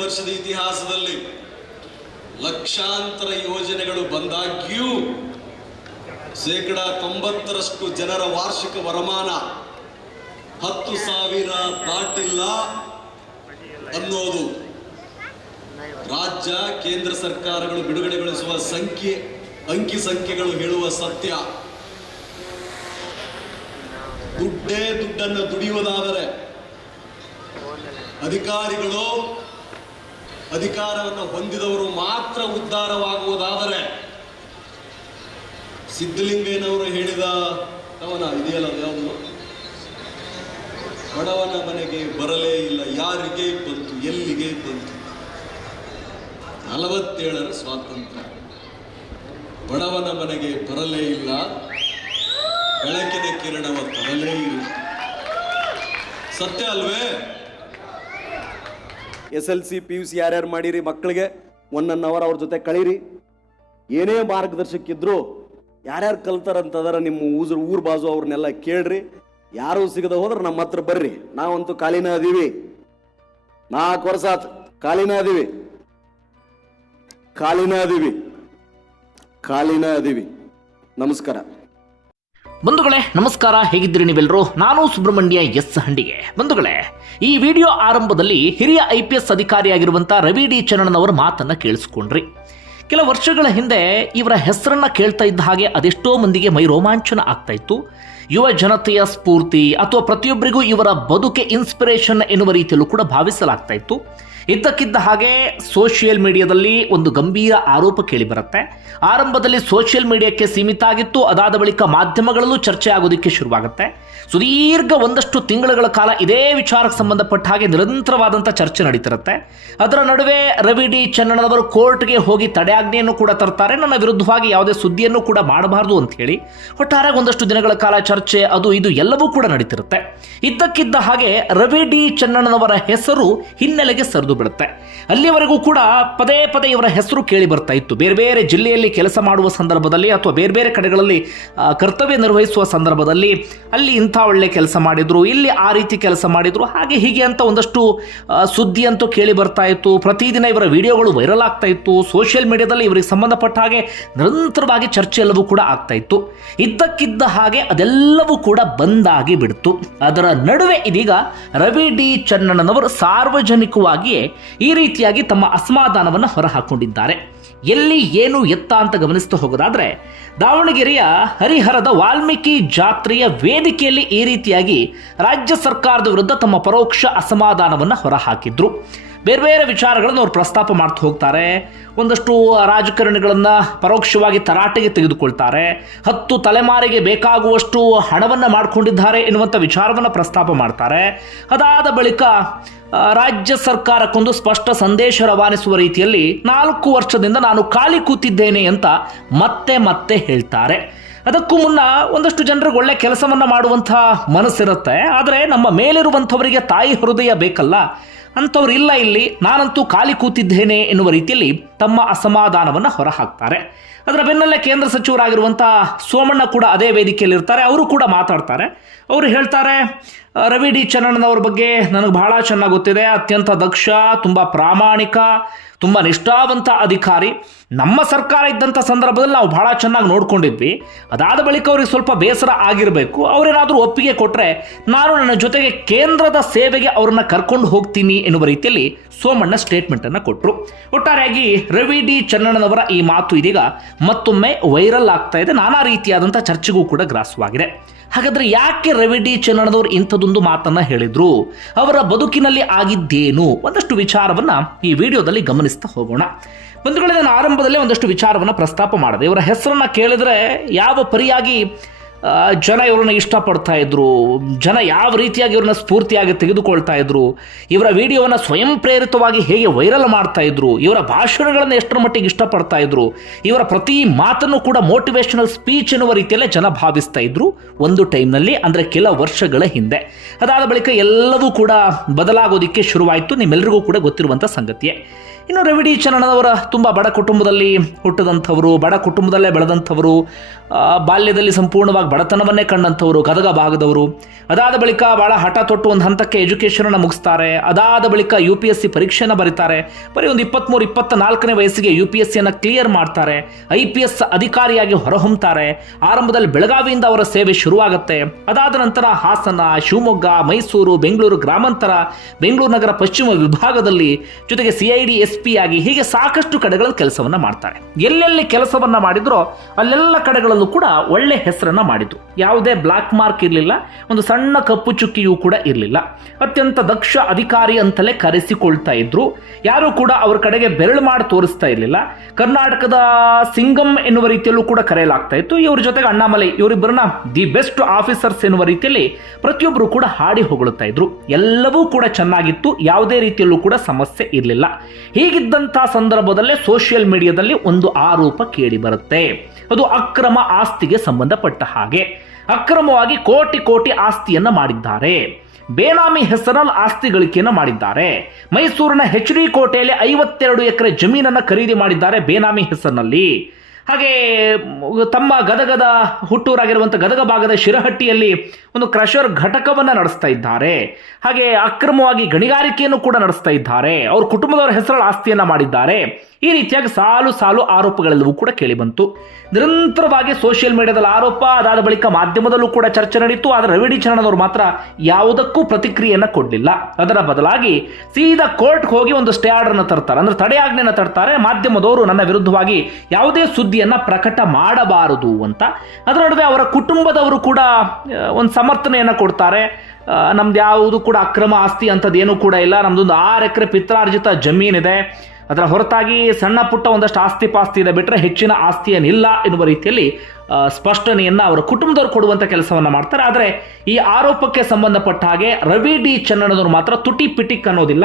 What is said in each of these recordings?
ವರ್ಷದ ಇತಿಹಾಸದಲ್ಲಿ ಲಕ್ಷಾಂತರ ಯೋಜನೆಗಳು ಬಂದಾಗ್ಯೂ ಶೇಕಡ ತೊಂಬತ್ತರಷ್ಟು ಜನರ ವಾರ್ಷಿಕ ವರಮಾನ ಹತ್ತು ಸಾವಿರ ದಾಟಿಲ್ಲ ಅನ್ನೋದು ರಾಜ್ಯ, ಕೇಂದ್ರ ಸರ್ಕಾರಗಳು ಬಿಡುಗಡೆಗೊಳಿಸುವ ಸಂಖ್ಯೆ, ಅಂಕಿ ಸಂಖ್ಯೆಗಳು ಹೇಳುವ ಸತ್ಯ. ದುಡ್ಡೇ ದುಡ್ಡನ್ನು ದುಡಿಯುವುದಾದರೆ ಅಧಿಕಾರಿಗಳು ಅಧಿಕಾರವನ್ನು ಹೊಂದಿದವರು ಮಾತ್ರ ಉದ್ಧಾರವಾಗುವುದಾದರೆ ಸಿದ್ದಲಿಂಗೇನವರು ಹೇಳಿದ ಕವನ ಇದೆಯಲ್ಲ ಯಾವುದು? ಬಡವನ ಮನೆಗೆ ಬರಲೇ ಇಲ್ಲ, ಯಾರಿಗೆ ಬಂತು, ಎಲ್ಲಿಗೆ ಬಂತು? ನಲವತ್ತೇಳರ ಸ್ವಾತಂತ್ರ್ಯ. ಬಡವನ ಮನೆಗೆ ಬರಲೇ ಇಲ್ಲ, ಬೆಳಕಿನ ಕಿರಣವ ತರಲೇ ಇಲ್ಲ. ಸತ್ಯ ಅಲ್ವೇ? S L C, P U C ಯಾರ್ಯಾರು ಮಾಡಿರಿ ಮಕ್ಕಳಿಗೆ ಒನ್ ಅನ್ ಅವರ್ ಅವ್ರ ಜೊತೆ ಕಳೀರಿ. ಏನೇ ಮಾರ್ಗದರ್ಶಕ್ಕಿದ್ರು ಯಾರ್ಯಾರು ಕಲ್ತಾರಂತದಾರ ನಿಮ್ಮ ಊರು ಊರ್ ಬಾಜು ಅವ್ರನ್ನೆಲ್ಲ ಕೇಳ್ರಿ. ಯಾರು ಸಿಗದ ಹೋದ್ರೆ ನಮ್ಮ ಹತ್ರ ಬರ್ರಿ. ನಾವಂತೂ ಕಾಲಿನ ಅದೀವಿ. ನಾಲ್ಕು ವರ್ಷ ಆತ್. ಕಾಲಿನ ಅದೀವಿ. ಕಾಲಿನ ಅದೀವಿ. ಕಾಲಿನ ಅದೀವಿ. ನಮಸ್ಕಾರ. ಬಂಧುಗಳೇ, ನಮಸ್ಕಾರ. ಹೇಗಿದ್ದೀರಿ ನೀವೆಲ್ಲರೂ? ನಾನು ಸುಬ್ರಹ್ಮಣ್ಯ ಎಸ್ ಹಂಡಿಗೆ. ಬಂಧುಗಳೇ, ಈ ವಿಡಿಯೋ ಆರಂಭದಲ್ಲಿ ಹಿರಿಯ ಐ ಪಿ ಎಸ್ ಅಧಿಕಾರಿಯಾಗಿರುವಂಥ ರವಿ ಡಿ ಚರಣನವರ ಮಾತನ್ನ ಕೇಳಿಸ್ಕೊಂಡ್ರಿ. ಕೆಲ ವರ್ಷಗಳ ಹಿಂದೆ ಇವರ ಹೆಸರನ್ನ ಕೇಳ್ತಾ ಇದ್ದ ಹಾಗೆ ಅದೆಷ್ಟೋ ಮಂದಿಗೆ ಮೈ ರೋಮಾಂಚನ ಆಗ್ತಾ ಇತ್ತು. ಯುವ ಜನತೆಯ ಸ್ಫೂರ್ತಿ ಅಥವಾ ಪ್ರತಿಯೊಬ್ಬರಿಗೂ ಇವರ ಬದುಕೆ ಇನ್ಸ್ಪಿರೇಷನ್ ಎನ್ನುವ ರೀತಿಯಲ್ಲೂ ಕೂಡ ಭಾವಿಸಲಾಗ್ತಾ ಇತ್ತು. ಇದ್ದಕ್ಕಿದ್ದ ಹಾಗೆ ಸೋಷಿಯಲ್ ಮೀಡಿಯಾದಲ್ಲಿ ಒಂದು ಗಂಭೀರ ಆರೋಪ ಕೇಳಿಬರುತ್ತೆ. ಆರಂಭದಲ್ಲಿ ಸೋಷಿಯಲ್ ಮೀಡಿಯಾಕ್ಕೆ ಸೀಮಿತ ಆಗಿತ್ತು. ಅದಾದ ಬಳಿಕ ಮಾಧ್ಯಮಗಳಲ್ಲೂ ಚರ್ಚೆ ಆಗೋದಕ್ಕೆ ಶುರುವಾಗುತ್ತೆ. ಸುದೀರ್ಘ ಒಂದಷ್ಟು ತಿಂಗಳುಗಳ ಕಾಲ ಇದೇ ವಿಚಾರಕ್ಕೆ ಸಂಬಂಧಪಟ್ಟ ಹಾಗೆ ನಿರಂತರವಾದಂಥ ಚರ್ಚೆ ನಡೀತಿರುತ್ತೆ. ಅದರ ನಡುವೆ ರವಿ ಡಿ ಚನ್ನಣ್ಣನವರು ಕೋರ್ಟ್ಗೆ ಹೋಗಿ ತಡೆಯಾಜ್ಞೆಯನ್ನು ಕೂಡ ತರ್ತಾರೆ. ನನ್ನ ವಿರುದ್ಧವಾಗಿ ಯಾವುದೇ ಸುದ್ದಿಯನ್ನು ಕೂಡ ಮಾಡಬಾರದು ಅಂತ ಹೇಳಿ ಒಟ್ಟಾರೆ ಒಂದಷ್ಟು ದಿನಗಳ ಕಾಲ ಚರ್ಚೆ, ಅದು ಇದು ಎಲ್ಲವೂ ಕೂಡ ನಡೀತಿರುತ್ತೆ. ಇದ್ದಕ್ಕಿದ್ದ ಹಾಗೆ ರವಿ ಡಿ ಚನ್ನಣ್ಣನವರ ಹೆಸರು ಹಿನ್ನೆಲೆಗೆ ಸರಿದು ಬಿಡುತ್ತೆ. ಅಲ್ಲಿವರೆಗೂ ಕೂಡ ಪದೇ ಪದೇ ಇವರ ಹೆಸರು ಕೇಳಿ ಬರ್ತಾ ಇತ್ತು. ಬೇರೆ ಬೇರೆ ಜಿಲ್ಲೆಯಲ್ಲಿ ಕೆಲಸ ಮಾಡುವ ಸಂದರ್ಭದಲ್ಲಿ ಅಥವಾ ಬೇರೆ ಬೇರೆ ಕಡೆಗಳಲ್ಲಿ ಕರ್ತವ್ಯ ನಿರ್ವಹಿಸುವ ಸಂದರ್ಭದಲ್ಲಿ ಅಲ್ಲಿ ಇಂಥ ಒಳ್ಳೆ ಕೆಲಸ ಮಾಡಿದ್ರು, ಇಲ್ಲಿ ಆ ರೀತಿ ಕೆಲಸ ಮಾಡಿದ್ರು, ಹಾಗೆ ಹೀಗೆ ಅಂತ ಒಂದಷ್ಟು ಸುದ್ದಿ ಅಂತೂ ಕೇಳಿ ಬರ್ತಾ ಇತ್ತು. ಪ್ರತಿದಿನ ಇವರ ವಿಡಿಯೋಗಳು ವೈರಲ್ ಆಗ್ತಾ ಇತ್ತು. ಸೋಷಿಯಲ್ ಮೀಡಿಯಾದಲ್ಲಿ ಇವರಿಗೆ ಸಂಬಂಧಪಟ್ಟ ಹಾಗೆ ನಿರಂತರವಾಗಿ ಚರ್ಚೆ ಎಲ್ಲವೂ ಕೂಡ ಆಗ್ತಾ ಇತ್ತು. ಇದ್ದಕ್ಕಿದ್ದ ಹಾಗೆ ಅದೆಲ್ಲವೂ ಕೂಡ ಬಂದಾಗಿ ಬಿಡ್ತು. ಅದರ ನಡುವೆ ಇದೀಗ ರವಿ ಡಿ. ಚನ್ನಣ್ಣನವರು ಸಾರ್ವಜನಿಕವಾಗಿಯೇ ಈ ರೀತಿಯಾಗಿ ತಮ್ಮ ಅಸಮಾಧಾನವನ್ನು ಹೊರಹಾಕೊಂಡಿದ್ದಾರೆ. ಎಲ್ಲಿ ಏನು ಎತ್ತ ಅಂತ ಗಮನಿಸ್ತಾ ಹೋಗೋದಾದ್ರೆ, ದಾವಣಗೆರೆಯ ಹರಿಹರದ ವಾಲ್ಮೀಕಿ ಜಾತ್ರೆಯ ವೇದಿಕೆಯಲ್ಲಿ ಈ ರೀತಿಯಾಗಿ ರಾಜ್ಯ ಸರ್ಕಾರದ ವಿರುದ್ಧ ತಮ್ಮ ಪರೋಕ್ಷ ಅಸಮಾಧಾನವನ್ನು ಹೊರಹಾಕಿದ್ರು. ಬೇರೆ ಬೇರೆ ವಿಚಾರಗಳನ್ನು ಅವರು ಪ್ರಸ್ತಾಪ ಮಾಡ್ತಾ ಹೋಗ್ತಾರೆ. ಒಂದಷ್ಟು ರಾಜಕಾರಣಿಗಳನ್ನು ಪರೋಕ್ಷವಾಗಿ ತರಾಟೆಗೆ ತೆಗೆದುಕೊಳ್ತಾರೆ. ಹತ್ತು ತಲೆಮಾರಿಗೆ ಬೇಕಾಗುವಷ್ಟು ಹಣವನ್ನು ಮಾಡಿಕೊಂಡಿದ್ದಾರೆ ಎನ್ನುವಂಥ ವಿಚಾರವನ್ನು ಪ್ರಸ್ತಾಪ ಮಾಡ್ತಾರೆ. ಅದಾದ ಬಳಿಕ ರಾಜ್ಯ ಸರ್ಕಾರಕ್ಕೊಂದು ಸ್ಪಷ್ಟ ಸಂದೇಶ ರವಾನಿಸುವ ರೀತಿಯಲ್ಲಿ ನಾಲ್ಕು ವರ್ಷದಿಂದ ನಾನು ಖಾಲಿ ಕೂತಿದ್ದೇನೆ ಅಂತ ಮತ್ತೆ ಮತ್ತೆ ಹೇಳ್ತಾರೆ. ಅದಕ್ಕೂ ಮುನ್ನ ಒಂದಷ್ಟು ಜನರಿಗೆ ಒಳ್ಳೆ ಕೆಲಸವನ್ನ ಮಾಡುವಂತಹ ಮನಸ್ಸಿರುತ್ತೆ. ಆದರೆ ನಮ್ಮ ಮೇಲಿರುವಂಥವರಿಗೆ ತಾಯಿ ಹೃದಯ ಬೇಕಲ್ಲ. ಅಂಥವ್ರು ಇಲ್ಲ ಇಲ್ಲಿ. ನಾನಂತೂ ಖಾಲಿ ಕೂತಿದ್ದೇನೆ ಎನ್ನುವ ರೀತಿಯಲ್ಲಿ ತಮ್ಮ ಅಸಮಾಧಾನವನ್ನು ಹೊರಹಾಕ್ತಾರೆ. ಅದರ ಬೆನ್ನಲ್ಲೇ ಕೇಂದ್ರ ಸಚಿವರಾಗಿರುವಂಥ ಸೋಮಣ್ಣ ಕೂಡ ಅದೇ ವೇದಿಕೆಯಲ್ಲಿ ಇರ್ತಾರೆ ಅವರು ಕೂಡ ಮಾತಾಡ್ತಾರೆ. ಅವರು ಹೇಳ್ತಾರೆ ರವಿ ಡಿ ಚನ್ನಣ್ಣನವ್ರ ಬಗ್ಗೆ ನನಗೆ ಬಹಳ ಚೆನ್ನಾಗಿ ಗೊತ್ತಿದೆ. ಅತ್ಯಂತ ದಕ್ಷ, ತುಂಬ ಪ್ರಾಮಾಣಿಕ, ತುಂಬ ನಿಷ್ಠಾವಂತ ಅಧಿಕಾರಿ. ನಮ್ಮ ಸರ್ಕಾರ ಇದ್ದಂಥ ಸಂದರ್ಭದಲ್ಲಿ ನಾವು ಬಹಳ ಚೆನ್ನಾಗಿ ನೋಡ್ಕೊಂಡಿದ್ವಿ. ಅದಾದ ಬಳಿಕ ಅವ್ರಿಗೆ ಸ್ವಲ್ಪ ಬೇಸರ ಆಗಿರಬೇಕು. ಅವರೇನಾದರೂ ಒಪ್ಪಿಗೆ ಕೊಟ್ಟರೆ ನಾನು ನನ್ನ ಜೊತೆಗೆ ಕೇಂದ್ರದ ಸೇವೆಗೆ ಅವರನ್ನು ಕರ್ಕೊಂಡು ಹೋಗ್ತೀನಿ ಎನ್ನುವ ರೀತಿಯಲ್ಲಿ ಸೋಮಣ್ಣ ಸ್ಟೇಟ್ಮೆಂಟ್ ಅನ್ನು ಕೊಟ್ಟರು ಒಟ್ಟಾರೆಯಾಗಿ ರವಿ ಡಿ ಚನ್ನಣ್ಣನವರ ಈ ಮಾತು ಇದೀಗ ಮತ್ತೊಮ್ಮೆ ವೈರಲ್ ಆಗ್ತಾ ಇದೆ. ನಾನಾ ರೀತಿಯಾದಂಥ ಚರ್ಚೆಗೂ ಕೂಡ ಗ್ರಾಸವಾಗಿದೆ. ಹಾಗಾದ್ರೆ ಯಾಕೆ ರವಿ ಡಿ ಚನ್ನಣ್ಣದವರು ಇಂಥದೊಂದು ಮಾತನ್ನ ಹೇಳಿದ್ರು? ಅವರ ಬದುಕಿನಲ್ಲಿ ಆಗಿದ್ದೇನು? ಒಂದಷ್ಟು ವಿಚಾರವನ್ನ ಈ ವಿಡಿಯೋದಲ್ಲಿ ಗಮನಿಸ್ತಾ ಹೋಗೋಣ. ಬಂಧುಗಳೇ, ನಾನು ಆರಂಭದಲ್ಲೇ ಒಂದಷ್ಟು ವಿಚಾರವನ್ನ ಪ್ರಸ್ತಾಪ ಮಾಡಿದೆ. ಇವರ ಹೆಸರನ್ನ ಕೇಳಿದ್ರೆ ಯಾವ ಪರಿಯಾಗಿ ಜನ ಇವ್ರನ್ನ ಇಷ್ಟಪಡ್ತಾ ಇದ್ರು. ಜನ ಯಾವ ರೀತಿಯಾಗಿ ಇವ್ರನ್ನ ಸ್ಫೂರ್ತಿಯಾಗಿ ತೆಗೆದುಕೊಳ್ತಾ ಇದ್ರು. ಇವರ ವಿಡಿಯೋವನ್ನು ಸ್ವಯಂ ಪ್ರೇರಿತವಾಗಿ ಹೇಗೆ ವೈರಲ್ ಮಾಡ್ತಾ ಇದ್ರು. ಇವರ ಭಾಷಣಗಳನ್ನು ಎಷ್ಟರ ಮಟ್ಟಿಗೆ ಇಷ್ಟಪಡ್ತಾ ಇದ್ರು. ಇವರ ಪ್ರತಿ ಮಾತನ್ನು ಕೂಡ ಮೋಟಿವೇಶನಲ್ ಸ್ಪೀಚ್ ಎನ್ನುವ ರೀತಿಯಲ್ಲೇ ಜನ ಭಾವಿಸ್ತಾ ಇದ್ರು. ಒಂದು ಟೈಮ್ನಲ್ಲಿ ಅಂದರೆ ಕೆಲ ವರ್ಷಗಳ ಹಿಂದೆ. ಅದಾದ ಬಳಿಕ ಎಲ್ಲವೂ ಕೂಡ ಬದಲಾಗೋದಿಕ್ಕೆ ಶುರುವಾಯಿತು. ನಿಮ್ಮೆಲ್ಲರಿಗೂ ಕೂಡ ಗೊತ್ತಿರುವಂಥ ಸಂಗತಿಯೇ. ಇನ್ನು ರವಿಡಿ ಚನ್ನಣ್ಣನವರ ತುಂಬ ಬಡ ಕುಟುಂಬದಲ್ಲಿ ಹುಟ್ಟಿದಂಥವರು, ಬಡ ಕುಟುಂಬದಲ್ಲೇ ಬೆಳೆದಂಥವರು ಬಾಲ್ಯದಲ್ಲಿ ಸಂಪೂರ್ಣವಾಗಿ ಬಡತನವನ್ನೇ ಕಂಡಂಥವರು, ಗದಗ ಭಾಗದವರು. ಅದಾದ ಬಳಿಕ ಭಾಳ ಹಠ ತೊಟ್ಟು ಒಂದು ಹಂತಕ್ಕೆ ಎಜುಕೇಷನನ್ನು ಮುಗಿಸ್ತಾರೆ. ಅದಾದ ಬಳಿಕ ಯು ಪಿ ಎಸ್ ಸಿ ಪರೀಕ್ಷೆಯನ್ನು ಬರೀತಾರೆ. ಬರೀ ಒಂದು ಇಪ್ಪತ್ತ್ಮೂರು ಇಪ್ಪತ್ತ ನಾಲ್ಕನೇ ವಯಸ್ಸಿಗೆ ಯು ಪಿ ಎಸ್ ಸಿಯನ್ನು ಕ್ಲಿಯರ್ ಮಾಡ್ತಾರೆ. ಐ ಪಿ ಎಸ್ ಅಧಿಕಾರಿಯಾಗಿ ಹೊರಹೊಮ್ಮುತ್ತಾರೆ ಆರಂಭದಲ್ಲಿ ಬೆಳಗಾವಿಯಿಂದ ಅವರ ಸೇವೆ ಶುರುವಾಗುತ್ತೆ. ಅದಾದ ನಂತರ ಹಾಸನ, ಶಿವಮೊಗ್ಗ, ಮೈಸೂರು, ಬೆಂಗಳೂರು ಗ್ರಾಮಾಂತರ, ಬೆಂಗಳೂರು ನಗರ ಪಶ್ಚಿಮ ವಿಭಾಗದಲ್ಲಿ ಜೊತೆಗೆ ಸಿಐಡಿ ಎಸ್ ಪಿ ಆಗಿ ಹೀಗೆ ಸಾಕಷ್ಟು ಕಡೆಗಳಲ್ಲಿ ಕೆಲಸವನ್ನ ಮಾಡ್ತಾರೆ. ಎಲ್ಲೆಲ್ಲಿ ಕೆಲಸವನ್ನ ಮಾಡಿದ್ರೋ ಅಲ್ಲೆಲ್ಲ ಕಡೆಗಳಲ್ಲೂ ಕೂಡ ಒಳ್ಳೆ ಹೆಸರನ್ನ ಮಾಡಿದ್ರು ಯಾವುದೇ ಬ್ಲಾಕ್ ಮಾರ್ಕ್ ಇರಲಿಲ್ಲ, ಒಂದು ಸಣ್ಣ ಕಪ್ಪು ಚುಕ್ಕಿಯೂ ಕೂಡ ಇರಲಿಲ್ಲ. ಅತ್ಯಂತ ದಕ್ಷ ಅಧಿಕಾರಿ ಅಂತಲೇ ಕರೆಸಿಕೊಳ್ತಾ ಇದ್ರು. ಯಾರು ಕೂಡ ಅವ್ರ ಕಡೆಗೆ ಬೆರಳು ಮಾಡಿ ತೋರಿಸ್ತಾ ಇರಲಿಲ್ಲ. ಕರ್ನಾಟಕದ ಸಿಂಗಂ ಎನ್ನುವ ರೀತಿಯಲ್ಲೂ ಕೂಡ ಕರೆಯಲಾಗ್ತಾ ಇತ್ತು. ಇವ್ರ ಜೊತೆಗೆ ಅಣ್ಣಾಮಲೈ, ಇವರಿಬ್ಬರನ್ನ ದಿ ಬೆಸ್ಟ್ ಆಫೀಸರ್ಸ್ ಎನ್ನುವ ರೀತಿಯಲ್ಲಿ ಪ್ರತಿಯೊಬ್ಬರು ಕೂಡ ಹಾಡಿ ಹೊಗಳುತ್ತಾ ಇದ್ರು. ಎಲ್ಲವೂ ಕೂಡ ಚೆನ್ನಾಗಿತ್ತು, ಯಾವುದೇ ರೀತಿಯಲ್ಲೂ ಕೂಡ ಸಮಸ್ಯೆ ಇರಲಿಲ್ಲ. ಹೀಗಿದ್ದಂತಹ ಸಂದರ್ಭದಲ್ಲೇ ಸೋಷಿಯಲ್ ಮೀಡಿಯಾದಲ್ಲಿ ಒಂದು ಆರೋಪ ಕೇಳಿ ಬರುತ್ತೆ. ಅದು ಅಕ್ರಮ ಆಸ್ತಿಗೆ ಸಂಬಂಧಪಟ್ಟ ಹಾಗೆ. ಅಕ್ರಮವಾಗಿ ಕೋಟಿ ಕೋಟಿ ಆಸ್ತಿಯನ್ನ ಮಾಡಿದ್ದಾರೆ. ಬೇನಾಮಿ ಹೆಸರಲ್ಲಿ ಆಸ್ತಿ ಗಳಿಕೆಯನ್ನು ಮಾಡಿದ್ದಾರೆ. ಮೈಸೂರಿನ ಹೆಚ್ ಡಿ ಕೋಟೆಯಲ್ಲಿ ಐವತ್ತೆರಡು ಎಕರೆ ಜಮೀನನ್ನು ಖರೀದಿ ಮಾಡಿದ್ದಾರೆ ಬೇನಾಮಿ ಹೆಸರಿನಲ್ಲಿ. ಹಾಗೆ ತಮ್ಮ ಗದಗದ ಹುಟ್ಟೂರಾಗಿರುವಂಥ ಗದಗ ಭಾಗದ ಶಿರಹಟ್ಟಿಯಲ್ಲಿ ಒಂದು ಕ್ರಷರ್ ಘಟಕವನ್ನು ನಡೆಸ್ತಾ ಇದ್ದಾರೆ. ಹಾಗೆ ಅಕ್ರಮವಾಗಿ ಗಣಿಗಾರಿಕೆಯನ್ನು ಕೂಡ ನಡೆಸ್ತಾ ಇದ್ದಾರೆ. ಅವ್ರ ಕುಟುಂಬದವರ ಹೆಸರಲ್ಲಿ ಆಸ್ತಿಯನ್ನು ಮಾಡಿದ್ದಾರೆ. ಈ ರೀತಿಯಾಗಿ ಸಾಲು ಸಾಲು ಆರೋಪಗಳೆಲ್ಲವೂ ಕೂಡ ಕೇಳಿಬಂತು. ನಿರಂತರವಾಗಿ ಸೋಷಿಯಲ್ ಮೀಡಿಯಾದಲ್ಲಿ ಆರೋಪ ಅದಾದ ಬಳಿಕ ಮಾಧ್ಯಮದಲ್ಲೂ ಕೂಡ ಚರ್ಚೆ ನಡೀತು. ಆದರೆ ರವಿ ಡಿ ಚರಣನವರು ಮಾತ್ರ ಯಾವುದಕ್ಕೂ ಪ್ರತಿಕ್ರಿಯೆಯನ್ನು ಕೊಡಲಿಲ್ಲ. ಅದರ ಬದಲಾಗಿ ಸೀದಾ ಕೋರ್ಟ್ಗೆ ಹೋಗಿ ಒಂದು ಸ್ಟೇ ಆರ್ಡರ್ನ ತರ್ತಾರೆ. ಅಂದ್ರೆ ತಡೆಯಾಜ್ಞೆಯನ್ನು ತರ್ತಾರೆ. ಮಾಧ್ಯಮದವರು ನನ್ನ ವಿರುದ್ಧವಾಗಿ ಯಾವುದೇ ಸುದ್ದಿಯನ್ನು ಪ್ರಕಟ ಮಾಡಬಾರದು ಅಂತ. ಅದರ ನಡುವೆ ಅವರ ಕುಟುಂಬದವರು ಕೂಡ ಒಂದು ಸಮರ್ಥನೆಯನ್ನು ಕೊಡ್ತಾರೆ. ನಮ್ದು ಯಾವುದು ಕೂಡ ಅಕ್ರಮ ಆಸ್ತಿ ಅಂಥದ್ದೇನು ಕೂಡ ಇಲ್ಲ. ನಮ್ದೊಂದು ಆರು ಎಕರೆ ಪಿತ್ರಾರ್ಜಿತ ಜಮೀನಿದೆ. ಅದರ ಹೊರತಾಗಿ ಸಣ್ಣ ಪುಟ್ಟ ಒಂದಷ್ಟು ಆಸ್ತಿ ಪಾಸ್ತಿ ಇದೆ ಬಿಟ್ಟರೆ ಹೆಚ್ಚಿನ ಆಸ್ತಿ ಏನಿಲ್ಲ ಎನ್ನುವ ರೀತಿಯಲ್ಲಿ ಸ್ಪಷ್ಟನೆಯನ್ನು ಅವರ ಕುಟುಂಬದವರು ಕೊಡುವಂತ ಕೆಲಸವನ್ನ ಮಾಡ್ತಾರೆ. ಆದರೆ ಈ ಆರೋಪಕ್ಕೆ ಸಂಬಂಧಪಟ್ಟ ಹಾಗೆ ರವಿ ಡಿ ಚನ್ನಣ್ಣನವರು ಮಾತ್ರ ತುಟಿ ಪಿಟಿಕ್ ಅನ್ನೋದಿಲ್ಲ,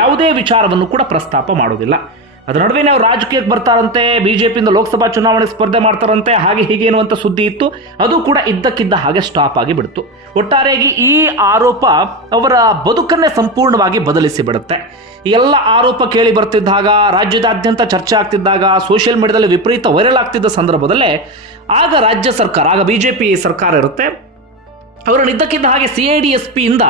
ಯಾವುದೇ ವಿಚಾರವನ್ನು ಕೂಡ ಪ್ರಸ್ತಾಪ ಮಾಡೋದಿಲ್ಲ. ಅದರ ನಡುವೆ ನಾವು ರಾಜಕೀಯಕ್ಕೆ ಬರ್ತಾರಂತೆ, ಬಿಜೆಪಿಯಿಂದ ಲೋಕಸಭಾ ಚುನಾವಣೆ ಸ್ಪರ್ಧೆ ಮಾಡ್ತಾರಂತೆ, ಹಾಗೆ ಹೀಗೆ ಎನ್ನುವಂಥ ಸುದ್ದಿ ಇತ್ತು. ಅದು ಕೂಡ ಇದ್ದಕ್ಕಿದ್ದ ಹಾಗೆ ಸ್ಟಾಪ್ ಆಗಿ ಬಿಡ್ತು. ಒಟ್ಟಾರೆಯಾಗಿ ಈ ಆರೋಪ ಅವರ ಬದುಕನ್ನೇ ಸಂಪೂರ್ಣವಾಗಿ ಬದಲಿಸಿ ಬಿಡುತ್ತೆ. ಎಲ್ಲ ಆರೋಪ ಕೇಳಿ ಬರ್ತಿದ್ದಾಗ, ರಾಜ್ಯದಾದ್ಯಂತ ಚರ್ಚೆ ಆಗ್ತಿದ್ದಾಗ ಸೋಷಿಯಲ್ ಮೀಡಿಯಾದಲ್ಲಿ ವಿಪರೀತ ವೈರಲ್ ಆಗ್ತಿದ್ದ ಸಂದರ್ಭದಲ್ಲೇ ಆಗ ರಾಜ್ಯ ಸರ್ಕಾರ, ಆಗ ಬಿಜೆಪಿ ಸರ್ಕಾರ ಇರುತ್ತೆ. ಅವರನ್ನು ಇದ್ದಕ್ಕಿದ್ದ ಹಾಗೆ ಸಿ ಐ ಡಿ ಎಸ್ ಪಿಯಿಂದ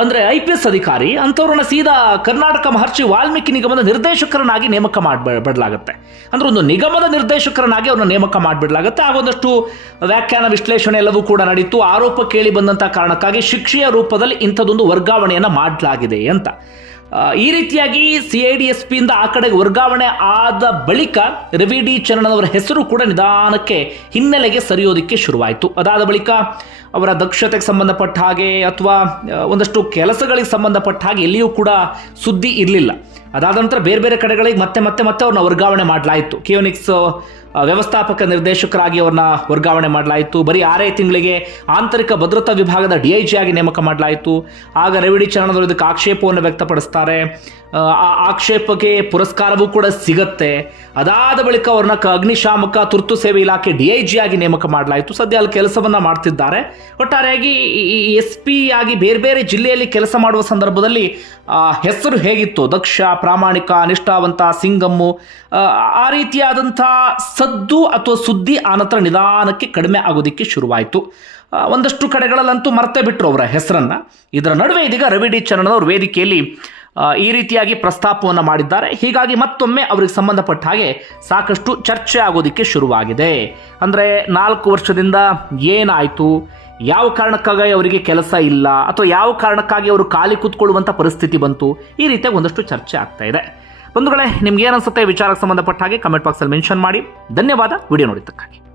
ಅಂದರೆ ಐ ಪಿ ಎಸ್ ಅಧಿಕಾರಿ, ಅಂಥವ್ರನ್ನ ಸೀದಾ ಕರ್ನಾಟಕ ಮಹರ್ಷಿ ವಾಲ್ಮೀಕಿ ನಿಗಮದ ನಿರ್ದೇಶಕರನ್ನಾಗಿ ನೇಮಕ ಮಾಡಿಬಿಡಲಾಗುತ್ತೆ ಅಂದ್ರೆ ಒಂದು ನಿಗಮದ ನಿರ್ದೇಶಕರನ್ನಾಗಿ ಅವ್ರನ್ನ ನೇಮಕ ಮಾಡಿಬಿಡಲಾಗುತ್ತೆ. ಆಗೊಂದಷ್ಟು ವ್ಯಾಖ್ಯಾನ ವಿಶ್ಲೇಷಣೆ ಎಲ್ಲವೂ ಕೂಡ ನಡೀತು. ಆರೋಪ ಕೇಳಿ ಬಂದಂಥ ಕಾರಣಕ್ಕಾಗಿ ಶಿಕ್ಷೆಯ ರೂಪದಲ್ಲಿ ಇಂಥದ್ದೊಂದು ವರ್ಗಾವಣೆಯನ್ನು ಮಾಡಲಾಗಿದೆ ಅಂತ. ಈ ರೀತಿಯಾಗಿ ಸಿ ಐ ಡಿ ಎಸ್ ಪಿಯಿಂದ ಆ ಕಡೆಗೆ ವರ್ಗಾವಣೆ ಆದ ಬಳಿಕ ರವಿ ಡಿ ಚರಣನವರ ಹೆಸರು ಕೂಡ ನಿಧಾನಕ್ಕೆ ಹಿನ್ನೆಲೆಗೆ ಸರಿಯೋದಕ್ಕೆ ಶುರುವಾಯಿತು. ಅದಾದ ಬಳಿಕ ಅವರ ದಕ್ಷತೆಗೆ ಸಂಬಂಧಪಟ್ಟ ಹಾಗೆ ಅಥವಾ ಒಂದಷ್ಟು ಕೆಲಸಗಳಿಗೆ ಸಂಬಂಧಪಟ್ಟ ಹಾಗೆ ಎಲ್ಲಿಯೂ ಕೂಡ ಸುದ್ದಿ ಇರಲಿಲ್ಲ. ಅದಾದ ನಂತರ ಬೇರೆ ಬೇರೆ ಕಡೆಗಳಿಗೆ ಮತ್ತೆ ಮತ್ತೆ ಮತ್ತೆ ಅವ್ರನ್ನ ವರ್ಗಾವಣೆ ಮಾಡಲಾಯಿತು. ಕಿಯೋನಿಕ್ಸ್ ವ್ಯವಸ್ಥಾಪಕ ನಿರ್ದೇಶಕರಾಗಿ ಅವ್ರನ್ನ ವರ್ಗಾವಣೆ ಮಾಡಲಾಯಿತು. ಬರೀ ಆರೇ ತಿಂಗಳಿಗೆ ಆಂತರಿಕ ಭದ್ರತಾ ವಿಭಾಗದ ಡಿ ಐ ಜಿ ಆಗಿ ನೇಮಕ ಮಾಡಲಾಯಿತು. ಆಗ ರವಿಡಿ ಚರಣದವರು ಇದಕ್ಕೆ ಆಕ್ಷೇಪವನ್ನು ವ್ಯಕ್ತಪಡಿಸ್ತಾರೆ. ಆ, ಆಕ್ಷೇಪಕ್ಕೆ ಪುರಸ್ಕಾರವೂ ಕೂಡ ಸಿಗತ್ತೆ. ಅದಾದ ಬಳಿಕ ಅವ್ರನ್ನ ಅಗ್ನಿಶಾಮಕ ತುರ್ತು ಸೇವೆ ಇಲಾಖೆ ಡಿ ಐ ಜಿ ಆಗಿ ನೇಮಕ ಮಾಡಲಾಯಿತು. ಸದ್ಯ ಅಲ್ಲಿ ಕೆಲಸವನ್ನು ಮಾಡ್ತಿದ್ದಾರೆ. ಒಟ್ಟಾರೆಯಾಗಿ ಎಸ್ ಪಿ ಆಗಿ ಬೇರೆ ಬೇರೆ ಜಿಲ್ಲೆಯಲ್ಲಿ ಕೆಲಸ ಮಾಡುವ ಸಂದರ್ಭದಲ್ಲಿ ಹೆಸರು ಹೇಗಿತ್ತು? ದಕ್ಷ ಪ್ರಾಮಾಣಿಕ ನಿಷ್ಠಾವಂತ ಸಿಂಗಮ್ಮು ಆ, ರೀತಿಯಾದಂಥ ಸದ್ದು ಅಥವಾ ಸುದ್ದಿ ಆನಂತರ ನಿಧಾನಕ್ಕೆ ಕಡಿಮೆ ಆಗೋದಕ್ಕೆ ಶುರುವಾಯಿತು. ಒಂದಷ್ಟು ಕಡೆಗಳಲ್ಲಂತೂ ಮರ್ತೇ ಬಿಟ್ಟರು ಅವರ ಹೆಸರನ್ನು. ಇದರ ನಡುವೆ ಇದೀಗ ರವಿ ಡಿ ಚರಣನವರು ವೇದಿಕೆಯಲ್ಲಿ ಈ ರೀತಿಯಾಗಿ ಪ್ರಸ್ತಾಪವನ್ನು ಮಾಡಿದ್ದಾರೆ. ಹೀಗಾಗಿ ಮತ್ತೊಮ್ಮೆ ಅವರಿಗೆ ಸಂಬಂಧಪಟ್ಟ ಹಾಗೆ ಸಾಕಷ್ಟು ಚರ್ಚೆ ಆಗೋದಕ್ಕೆ ಶುರುವಾಗಿದೆ. ಅಂದರೆ ನಾಲ್ಕು ವರ್ಷದಿಂದ ಏನಾಯಿತು? ಯಾವ ಕಾರಣಕ್ಕಾಗಿ ಅವರಿಗೆ ಕೆಲಸ ಇಲ್ಲ ಅಥವಾ ಯಾವ ಕಾರಣಕ್ಕಾಗಿ ಅವರು ಖಾಲಿ ಕೂತ್ಕೊಳ್ಳುವಂಥ ಪರಿಸ್ಥಿತಿ ಬಂತು, ಈ ರೀತಿಯಾಗಿ ಒಂದಷ್ಟು ಚರ್ಚೆ ಆಗ್ತಾ ಇದೆ. ಬಂಧುಗಳೇ, ನಿಮ್ಗೆ ಏನನ್ಸುತ್ತೆ ವಿಚಾರಕ್ಕೆ ಸಂಬಂಧಪಟ್ಟ ಹಾಗೆ ಕಮೆಂಟ್ ಬಾಕ್ಸಲ್ಲಿ ಮೆನ್ಷನ್ ಮಾಡಿ. ಧನ್ಯವಾದ, ವಿಡಿಯೋ ನೋಡಿದ್ದಕ್ಕಾಗಿ.